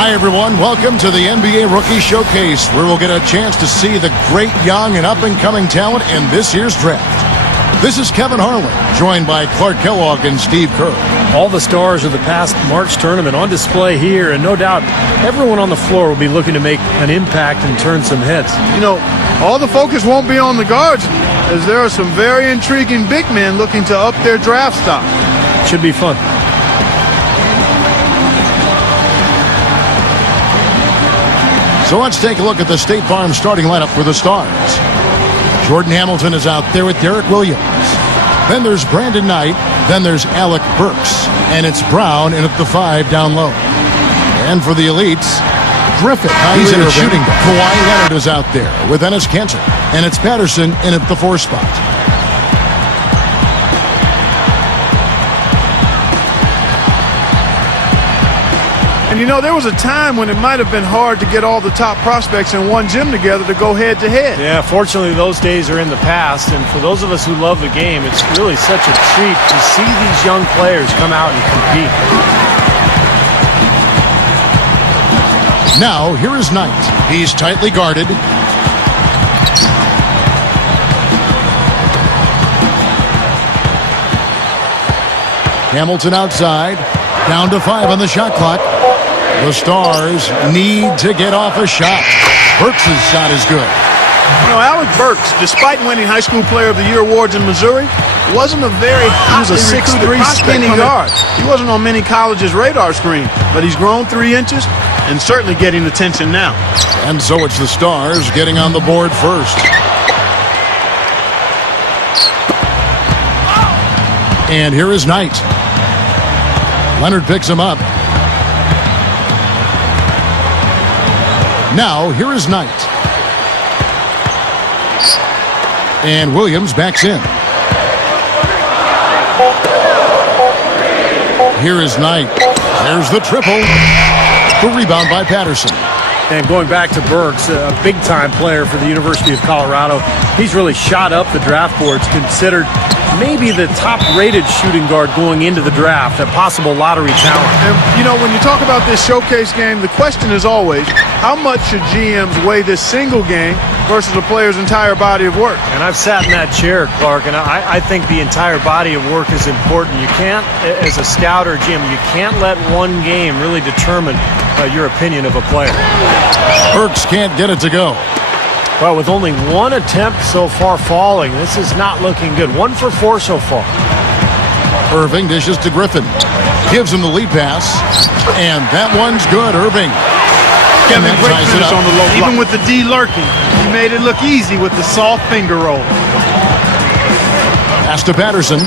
Hi, everyone. Welcome to the NBA Rookie Showcase, where we'll get a chance to see the great young and up-and-coming talent in this year's draft. This is Kevin Harlan, joined by Clark Kellogg and Steve Kerr. All the stars of the past March tournament on display here, and no doubt everyone on the floor will be looking to make an impact and turn some heads. You know, all the focus won't be on the guards, as there are some very intriguing big men looking to up their draft stock. Should be fun. So let's take a look at the State Farm starting lineup for the Stars. Jordan Hamilton is out there with Derek Williams. Then there's Brandon Knight. Then there's Alec Burks. And it's Brown in at the 5 down low. And for the elites, Griffin. He's in a shooting guard. Kawhi Leonard is out there with Enes Kanter. And it's Patterson in at the 4 spot. And you know, there was a time when it might have been hard to get all the top prospects in one gym together to go head-to-head. Yeah, fortunately, those days are in the past. And for those of us who love the game, it's really such a treat to see these young players come out and compete. Now, here is Knight. He's tightly guarded. Hamilton outside. Down to 5 on the shot clock. The Stars need to get off a shot. Burks' shot is good. You know, Alec Burks, despite winning High School Player of the Year awards in Missouri, wasn't a very hotly recruited skinny guard. He wasn't on many colleges' radar screen, but he's grown 3 inches and certainly getting attention now. And so it's the Stars getting on the board first. And here is Knight. Leonard picks him up. Now, here is Knight. And Williams backs in. Here is Knight. There's the triple. The rebound by Patterson. And going back to Burks, a big-time player for the University of Colorado. He's really shot up the draft boards, considered maybe the top-rated shooting guard going into the draft, a possible lottery talent. And, you know, when you talk about this showcase game, the question is always, how much should GMs weigh this single game versus a player's entire body of work? And I've sat in that chair, Clark, and I think the entire body of work is important. You can't, as a scout or GM, you can't let one game really determine your opinion of a player. Burks can't get it to go. Well, with only one attempt so far falling, this is not looking good. 1 for 4 so far. Irving dishes to Griffin. Gives him the lead pass. And that one's good, Irving. Kevin, great finish on the low block. Even with the D lurking, he made it look easy with the soft finger roll. Pass to Patterson.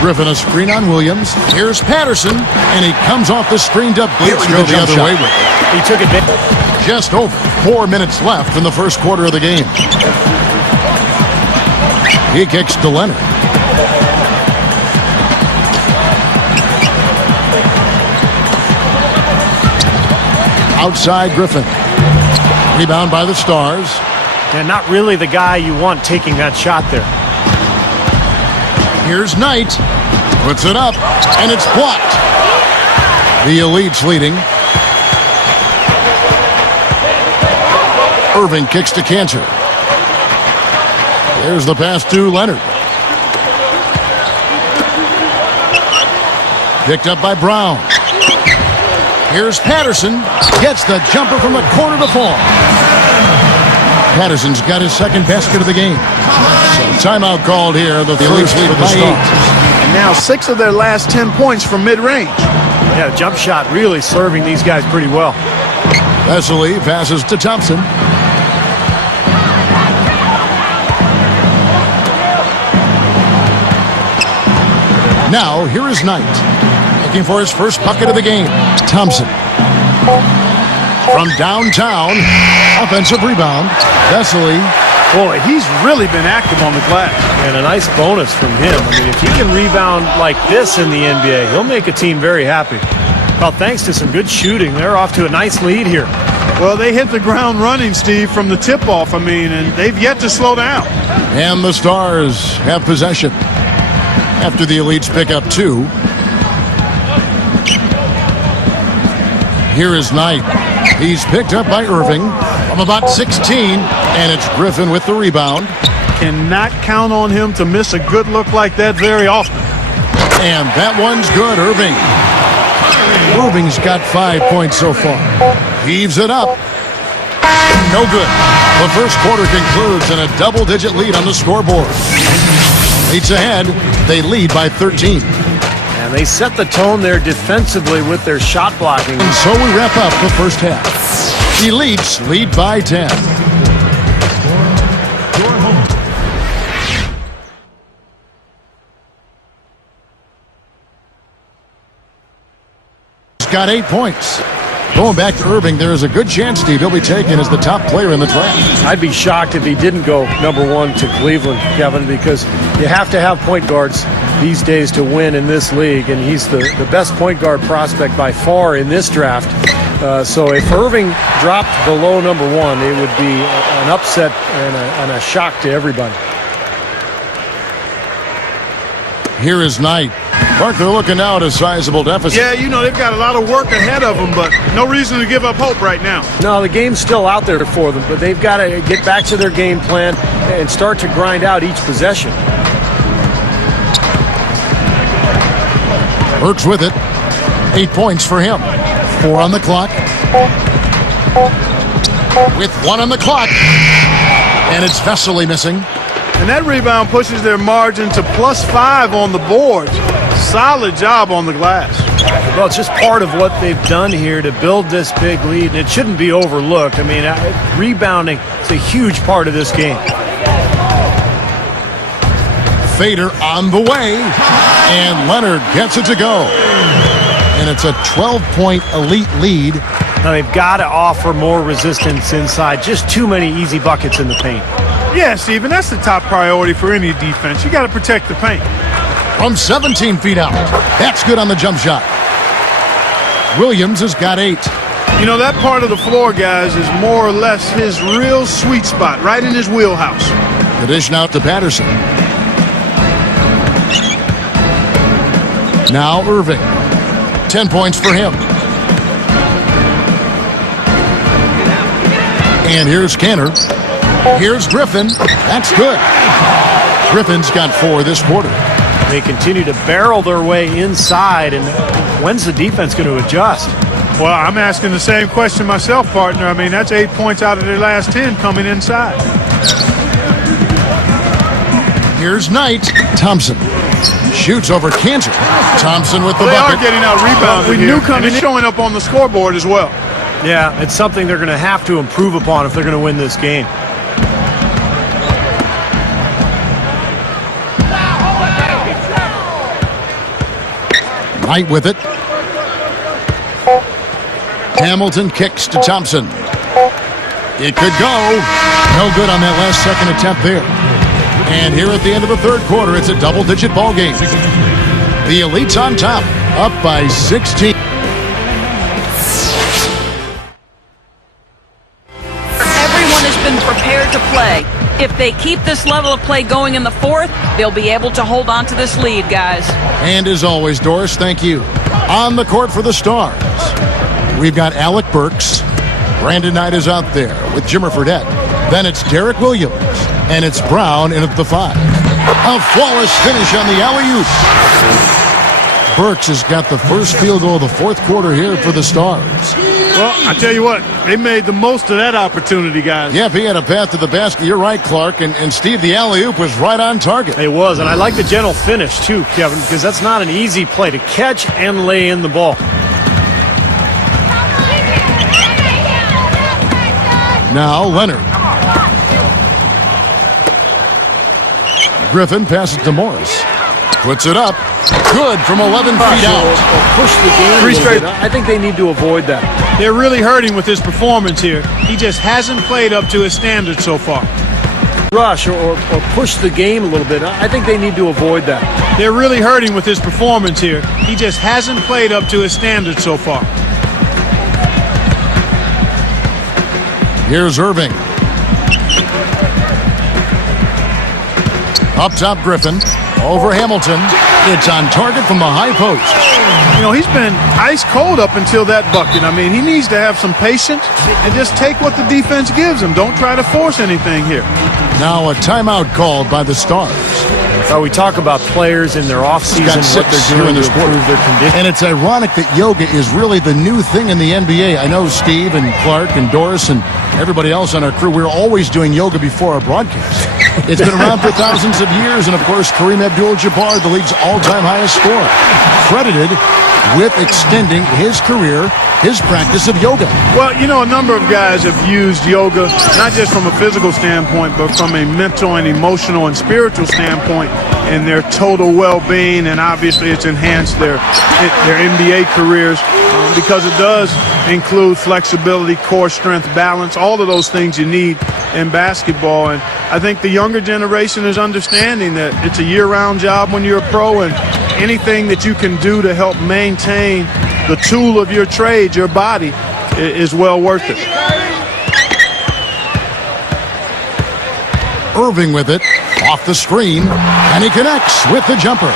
Griffin a screen on Williams. Here's Patterson, and he comes off the screen to blitz go the other way with it. He took advantage. Just over 4 minutes left in the first quarter of the game. He kicks to Leonard. Outside Griffin. Rebound by the Stars. And not really the guy you want taking that shot there. Here's Knight. Puts it up, and it's blocked. The elites leading. Irving kicks to Kanter. There's the pass to Leonard. Picked up by Brown. Here's Patterson. Gets the jumper from the corner to fall. Patterson's got his second basket of the game. So timeout called here. The elites lead by 8. And now 6 of their last 10 points from mid-range. Yeah, jump shot really serving these guys pretty well. Vesely passes to Thompson. Now, here is Knight. Looking for his first bucket of the game. Thompson. From downtown. Offensive rebound. Vesely. Boy, he's really been active on the glass. And a nice bonus from him. I mean, if he can rebound like this in the NBA, he'll make a team very happy. Well, thanks to some good shooting, they're off to a nice lead here. Well, they hit the ground running, Steve, from the tip-off, and they've yet to slow down. And the Stars have possession after the elites pick up 2. Here is Knight. He's picked up by Irving from about 16, and it's Griffin with the rebound. Cannot count on him to miss a good look like that very often. And that one's good, Irving. Irving's got 5 points so far. Heaves it up. No good. The first quarter concludes in a double-digit lead on the scoreboard. Leads ahead. They lead by 13. And they set the tone there defensively with their shot blocking. And so we wrap up the first half. Elites lead by 10. Got 8 points. Going back to Irving, there is a good chance, Steve, he'll be taken as the top player in the draft. I'd be shocked if he didn't go #1 to Cleveland, Kevin, because you have to have point guards these days to win in this league, and he's the best point guard prospect by far in this draft. So if Irving dropped below #1, it would be an upset and a shock to everybody. Here is Knight. Clark, they're looking now at a sizable deficit. Yeah, you know, they've got a lot of work ahead of them, but no reason to give up hope right now. No, the game's still out there for them, but they've got to get back to their game plan and start to grind out each possession. Burks with it. 8 points for him. 4 on the clock. With 1 on the clock. And it's Vesely missing. And that rebound pushes their margin to +5 on the board. Solid job on the glass. Well, it's just part of what they've done here to build this big lead, and it shouldn't be overlooked. I mean, rebounding is a huge part of this game. Fader on the way, and Leonard gets it to go. And it's a 12-point elite lead. Now, they've got to offer more resistance inside. Just too many easy buckets in the paint. Yeah, Stephen, that's the top priority for any defense. You got to protect the paint. From 17 feet out. That's good on the jump shot. Williams has got 8. You know, that part of the floor, guys, is more or less his real sweet spot, right in his wheelhouse. The dish now to Patterson. Now Irving. 10 points for him. And here's Kanter. Here's Griffin. That's good. Griffin's got 4 this quarter. They continue to barrel their way inside, and when's the defense going to adjust? Well, I'm asking the same question myself, partner. I mean, that's 8 points out of their last 10 coming inside. Here's Knight. Thompson shoots over Kanter. Thompson with the They bucket. are getting out rebounded here, and it's showing up on the scoreboard as well. Yeah, it's something they're going to have to improve upon if they're going to win this game. Knight with it. Hamilton kicks to Thompson. It could go. No good on that last second attempt there. And here at the end of the third quarter, it's a double-digit ball game. The Elites on top, up by 16. Everyone has been prepared to play. If they keep this level of play going in the fourth, they'll be able to hold on to this lead, guys. And as always, Doris, thank you. On the court for the Stars, we've got Alec Burks. Brandon Knight is out there with Jimmer Fredette. Then it's Derek Williams, and it's Brown in at the 5. A flawless finish on the alley-oop. Burks has got the first field goal of the fourth quarter here for the Stars. Well, I tell you what, they made the most of that opportunity, guys. Yeah, if he had a path to the basket, you're right, Clark. And Steve, the alley-oop was right on target. It was, and I like the gentle finish too, Kevin, because that's not an easy play to catch and lay in the ball. Now Leonard. Griffin passes to Morris. Puts it up. Good from 11 feet out. Push the game a little bit. I think they need to avoid that. They're really hurting with his performance here. He just hasn't played up to his standards so far. Rush or push the game a little bit. I think they need to avoid that. They're really hurting with his performance here. He just hasn't played up to his standards so far. Here's Irving. Up top, Griffin. Over Hamilton. It's on target from the high post. You know, he's been ice cold up until that bucket. I mean, he needs to have some patience and just take what the defense gives him. Don't try to force anything here. Now a timeout called by the Stars. So we talk about players in their offseason, what they're doing to improve their condition. And it's ironic that yoga is really the new thing in the NBA. I know Steve and Clark and Doris and everybody else on our crew, we're always doing yoga before our broadcast. It's been around for thousands of years, and of course, Kareem Abdul-Jabbar, the league's all-time highest scorer, credited with extending his career, his practice of yoga. Well, you know, a number of guys have used yoga, not just from a physical standpoint, but from a mental and emotional and spiritual standpoint in their total well-being, and obviously it's enhanced their NBA careers because it does include flexibility, core strength, balance, all of those things you need in basketball. And I think the younger generation is understanding that it's a year-round job when you're a pro, and anything that you can do to help maintain the tool of your trade, your body, is well worth it. Irving with it, off the screen, and he connects with the jumper.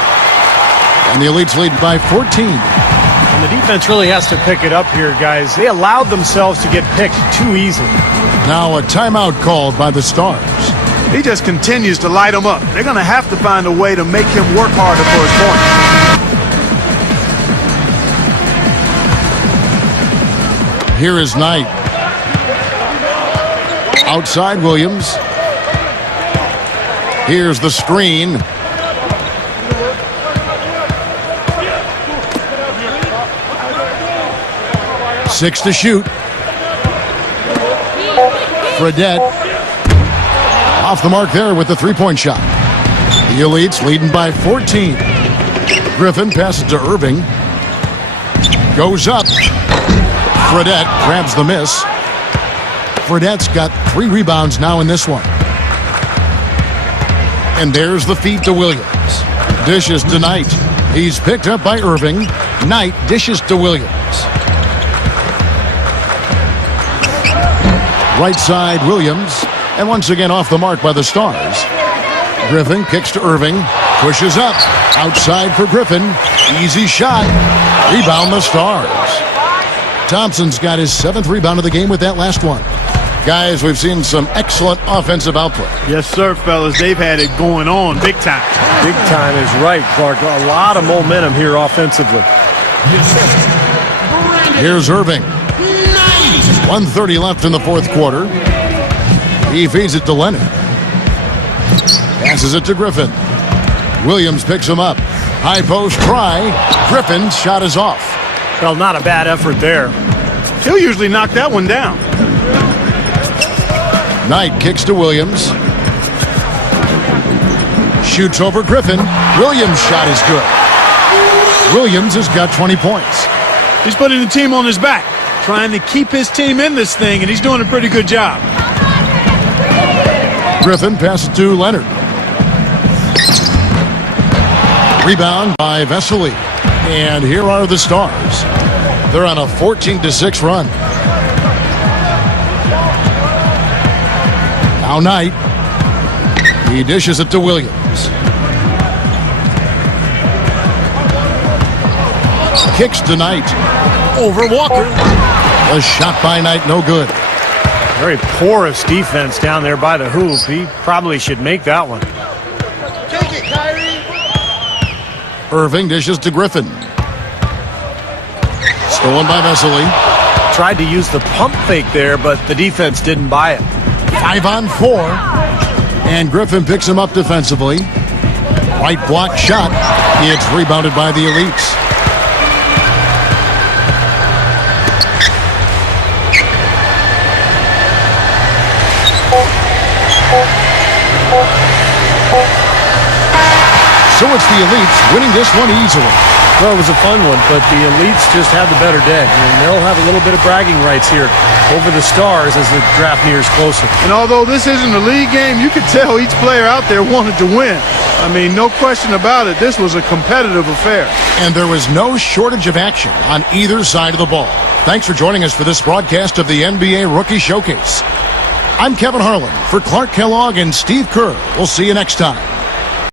And the Elites lead by 14. And the defense really has to pick it up here, guys. They allowed themselves to get picked too easily. Now a timeout called by the Stars. He just continues to light them up. They're going to have to find a way to make him work harder for his points. Here is Knight. Outside Williams. Here's the screen. Six to shoot. Fredette off the mark there with the three-point shot. The Elites leading by 14. Griffin passes to Irving. Goes up. Fredette grabs the miss. Fredette's got 3 rebounds now in this one. And there's the feed to Williams. Dishes to Knight. He's picked up by Irving. Knight dishes to Williams. Right side, Williams. And once again off the mark by the Stars. Griffin kicks to Irving. Pushes up. Outside for Griffin. Easy shot. Rebound the Stars. Thompson's got his 7th rebound of the game with that last one. Guys, we've seen some excellent offensive output. Yes, sir, fellas. They've had it going on big time. Big time is right, Clark. A lot of momentum here offensively. Here's Irving. 1:30 left in the fourth quarter. He feeds it to Leonard. Passes it to Griffin. Williams picks him up. High post try. Griffin's shot is off. Well, not a bad effort there. He'll usually knock that one down. Knight kicks to Williams. Shoots over Griffin. Williams' shot is good. Williams has got 20 points. He's putting the team on his back, trying to keep his team in this thing, and he's doing a pretty good job. Griffin passes to Leonard. Rebound by Vesely. And here are the Stars. They're on a 14-6 run. Now Knight. He dishes it to Williams. Kicks to Knight. Over Walker. A shot by Knight, no good. Very porous defense down there by the hoop. He probably should make that one. Take it, Kyrie. Irving dishes to Griffin. Stolen by Vesely. Tried to use the pump fake there, but the defense didn't buy it. 5-on-4. And Griffin picks him up defensively. Right block shot. It's rebounded by the Elites. So it's the Elites winning this one easily. Well, it was a fun one, but the Elites just had the better day. And they'll have a little bit of bragging rights here over the Stars as the draft nears closer. And although this isn't a league game, you could tell each player out there wanted to win. I mean, no question about it. This was a competitive affair. And there was no shortage of action on either side of the ball. Thanks for joining us for this broadcast of the NBA Rookie Showcase. I'm Kevin Harlan for Clark Kellogg and Steve Kerr. We'll see you next time.